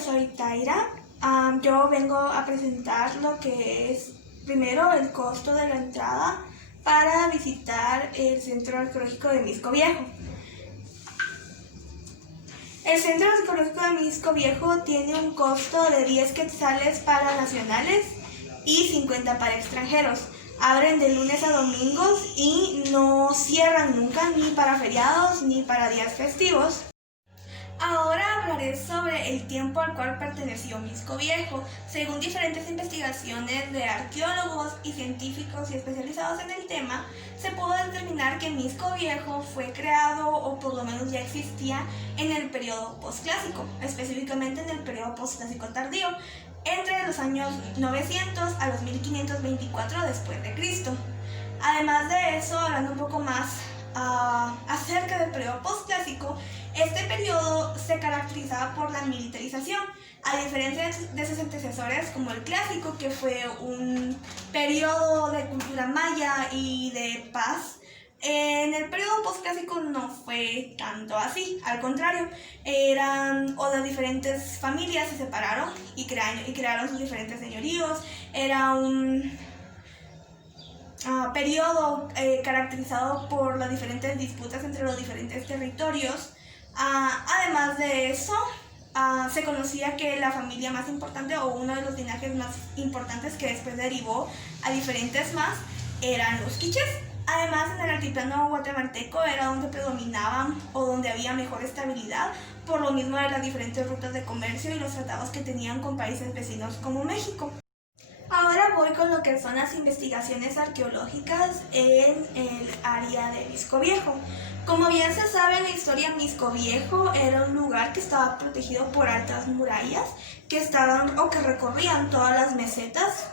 soy Taira. Yo vengo a presentar lo que es primero el costo de la entrada para visitar el Centro Arqueológico de Mixco Viejo. El Centro Arqueológico de Mixco Viejo tiene un costo de 10 quetzales para nacionales y 50 para extranjeros. Abren de lunes a domingos y no cierran nunca, ni para feriados ni para días festivos. Ahora hablaré sobre el tiempo al cual perteneció Mixco Viejo. Según diferentes investigaciones de arqueólogos y científicos y especializados en el tema, se pudo determinar que Mixco Viejo fue creado, o por lo menos ya existía, en el periodo posclásico, específicamente en el periodo posclásico tardío, entre los años 900 a los 1524 después de Cristo. Además de eso, hablando un poco más acerca del periodo posclásico, este periodo se caracterizaba por la militarización, a diferencia de sus antecesores como el clásico, que fue un periodo de cultura maya y de paz. En el periodo postclásico no fue tanto así, al contrario, las diferentes familias se separaron y crearon sus diferentes señoríos. Era un periodo caracterizado por las diferentes disputas entre los diferentes territorios. Además de eso, se conocía que la familia más importante, o uno de los linajes más importantes que después derivó a diferentes más, eran los quichés. Además, en el altiplano guatemalteco era donde predominaban o donde había mejor estabilidad, por lo mismo de las diferentes rutas de comercio y los tratados que tenían con países vecinos como México. Ahora voy con lo que son las investigaciones arqueológicas en el área de Mixco Viejo. Como bien se sabe en la historia, Mixco Viejo era un lugar que estaba protegido por altas murallas que recorrían todas las mesetas,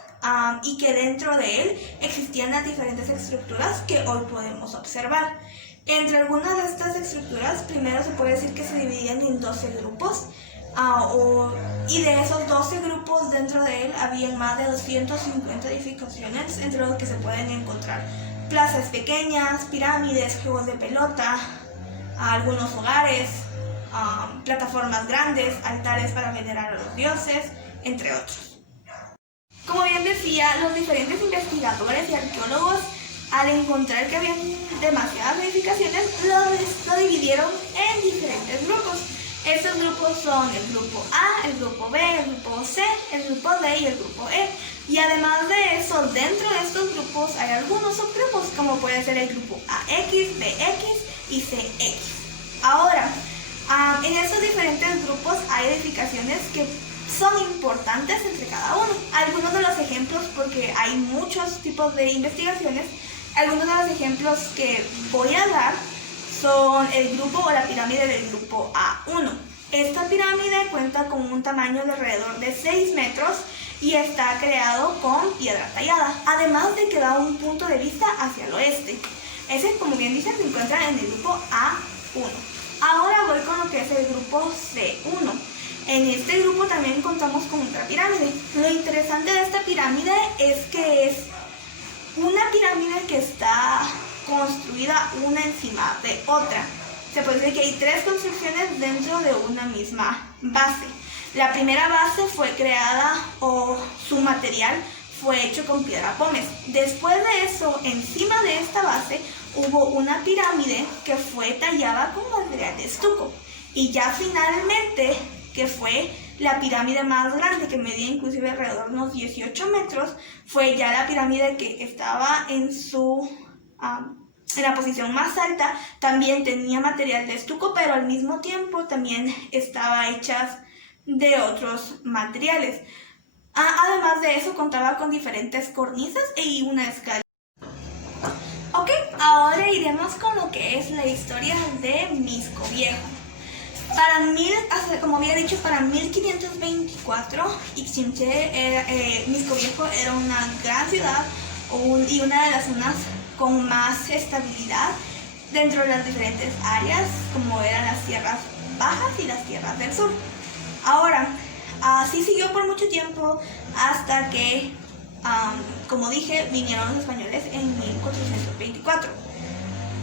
y que dentro de él existían las diferentes estructuras que hoy podemos observar. Entre algunas de estas estructuras, primero se puede decir que se dividían en 12 grupos. Y de esos 12 grupos, dentro de él habían más de 250 edificaciones, entre los que se pueden encontrar plazas pequeñas, pirámides, juegos de pelota, algunos hogares, plataformas grandes, altares para venerar a los dioses, entre otros. Como bien decía, los diferentes investigadores y arqueólogos, al encontrar que habían demasiadas edificaciones, lo dividieron en diferentes grupos. Estos grupos son el grupo A, el grupo B, el grupo C, el grupo D y el grupo E. Y además de eso, dentro de estos grupos hay algunos subgrupos, como puede ser el grupo AX, BX y CX. Ahora, en estos diferentes grupos hay edificaciones que son importantes entre cada uno. Algunos de los ejemplos, porque hay muchos tipos de investigaciones, algunos de los ejemplos que voy a dar son el grupo o la pirámide del grupo A1. Esta pirámide cuenta con un tamaño de alrededor de 6 metros y está creado con piedra tallada, además de que da un punto de vista hacia el oeste. Ese, como bien dice, se encuentra en el grupo A1. Ahora voy con lo que es el grupo C1. En este grupo también contamos con otra pirámide. Lo interesante de esta pirámide es que es una pirámide que está construida una encima de otra. Se puede decir que hay 3 construcciones dentro de una misma base. La primera base fue creada, o su material fue hecho con piedra pómez. Después de eso, encima de esta base hubo una pirámide que fue tallada con material de estuco. Y ya finalmente, que fue la pirámide más grande, que medía inclusive alrededor de unos 18 metros, fue ya la pirámide que estaba en la posición más alta. También tenía material de estuco, pero al mismo tiempo también estaba hecha de otros materiales. Además de eso, contaba con diferentes cornisas y una escalera. Ok, ahora iremos con lo que es la historia de Mixco Viejo. Como había dicho, para 1524, Mixco Viejo era una gran ciudad y una de las zonas con más estabilidad dentro de las diferentes áreas, como eran las tierras bajas y las tierras del sur. Ahora, así siguió por mucho tiempo hasta que, como dije, vinieron los españoles en 1424.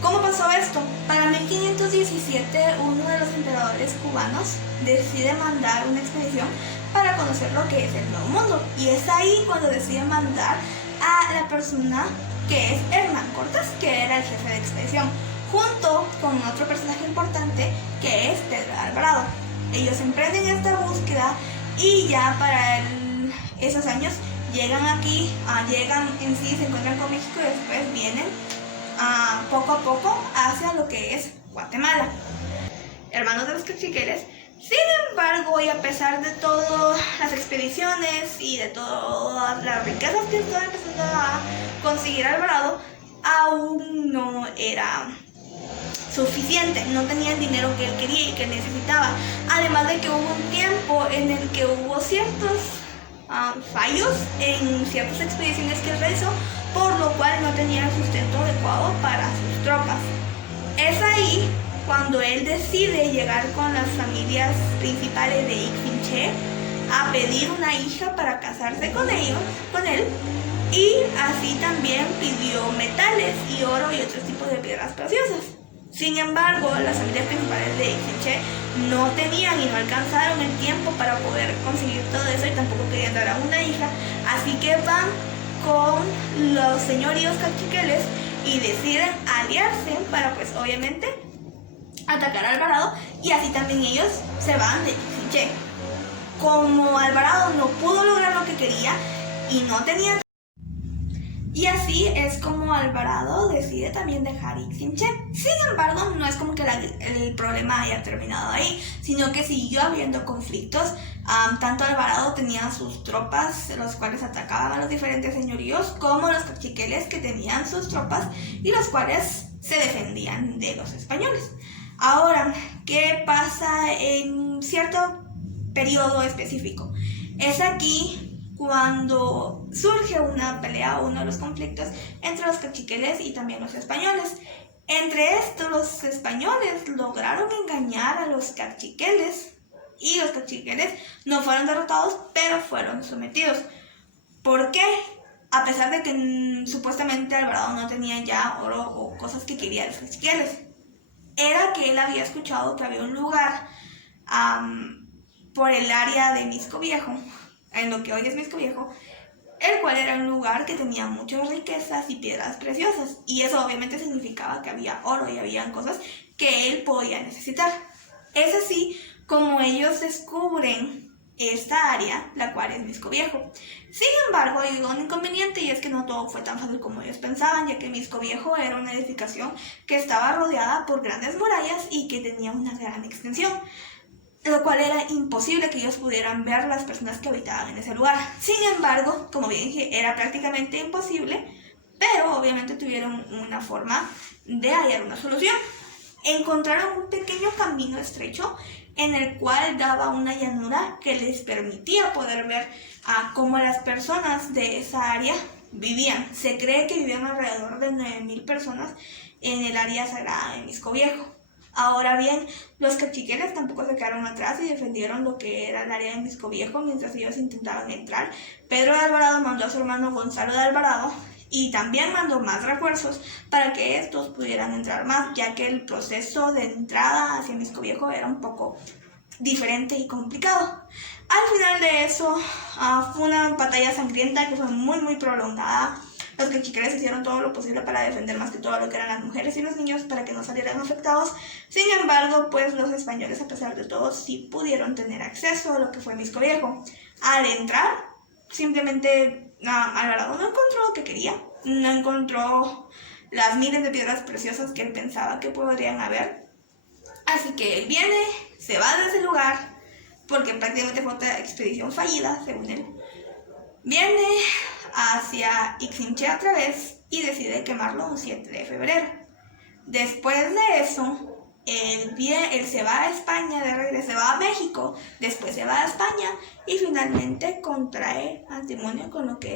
¿Cómo pasó esto? Para 1517, uno de los emperadores cubanos decide mandar una expedición para conocer lo que es el Nuevo Mundo. Y es ahí cuando decide mandar a la persona que es Hernán Cortés, que era el jefe de expedición, junto con otro personaje importante que es Pedro de Alvarado. Ellos emprenden esta búsqueda y ya para esos años llegan aquí, llegan en sí, se encuentran con México y después vienen poco a poco hacia lo que es Guatemala. Hermanos de los caciques. Sin embargo, y a pesar de todas las expediciones y de todas las riquezas que estaba empezando a conseguir Alvarado, aún no era suficiente, no tenía el dinero que él quería y que necesitaba. Además de que hubo un tiempo en el que hubo ciertos fallos en ciertas expediciones que él realizó, por lo cual no tenía el sustento adecuado para sus tropas. Es ahí cuando él decide llegar con las familias principales de Ixmiché a pedir una hija para casarse con él, y así también pidió metales y oro y otros tipos de piedras preciosas. Sin embargo, las familias principales de Ixmiché no tenían y no alcanzaron el tiempo para poder conseguir todo eso y tampoco querían dar a una hija, así que van con los señoríos caciques y deciden aliarse para, pues obviamente, atacar a Alvarado, y así también ellos se van de Ixmiché. Como Alvarado no pudo lograr lo que quería y no tenía, y así es como Alvarado decide también dejar Ixmiché. Sin embargo, no es como que el problema haya terminado ahí, sino que siguió habiendo conflictos. Tanto Alvarado tenía sus tropas, los cuales atacaban a los diferentes señoríos, como los caciques que tenían sus tropas y los cuales se defendían de los españoles. Ahora, ¿qué pasa en cierto periodo específico? Es aquí cuando surge una pelea, uno de los conflictos entre los caciques y también los españoles. Entre estos, los españoles lograron engañar a los caciques y los caciques no fueron derrotados, pero fueron sometidos. ¿Por qué? A pesar de que supuestamente Alvarado no tenía ya oro o cosas que quería los caciques. Era que él había escuchado que había un lugar por el área de Misco Viejo, en lo que hoy es Misco Viejo, el cual era un lugar que tenía muchas riquezas y piedras preciosas, y eso obviamente significaba que había oro y habían cosas que él podía necesitar. Es así como ellos descubren esta área, la cual es Misco Viejo. Sin embargo, hay un inconveniente, y es que no todo fue tan fácil como ellos pensaban, ya que Misco Viejo era una edificación que estaba rodeada por grandes murallas y que tenía una gran extensión, lo cual era imposible que ellos pudieran ver las personas que habitaban en ese lugar. Sin embargo, como bien dije, era prácticamente imposible, pero obviamente tuvieron una forma de hallar una solución. Encontraron un pequeño camino estrecho en el cual daba una llanura que les permitía poder ver cómo las personas de esa área vivían. Se cree que vivían alrededor de 9,000 personas en el área sagrada de Misco Viejo. Ahora bien, los caciques tampoco se quedaron atrás y defendieron lo que era el área de Misco Viejo mientras ellos intentaban entrar. Pedro de Alvarado mandó a su hermano Gonzalo de Alvarado y también mandó más refuerzos para que estos pudieran entrar más, ya que el proceso de entrada hacia Misco Viejo era un poco diferente y complicado. Al final de eso, fue una batalla sangrienta que fue muy prolongada. Los caciques hicieron todo lo posible para defender más que todo lo que eran las mujeres y los niños para que no salieran afectados. Sin embargo, pues los españoles, a pesar de todo, sí pudieron tener acceso a lo que fue Misco Viejo. Al entrar, simplemente Alvarado no encontró lo que quería, no encontró las miles de piedras preciosas que él pensaba que podrían haber. Así que él viene, se va de ese lugar, porque prácticamente fue otra expedición fallida, según él. Viene hacia Ixmiché otra vez y decide quemarlo un 7 de febrero. Después de eso, él se va a España, de regreso se va a México, después se va a España y finalmente contrae matrimonio con lo que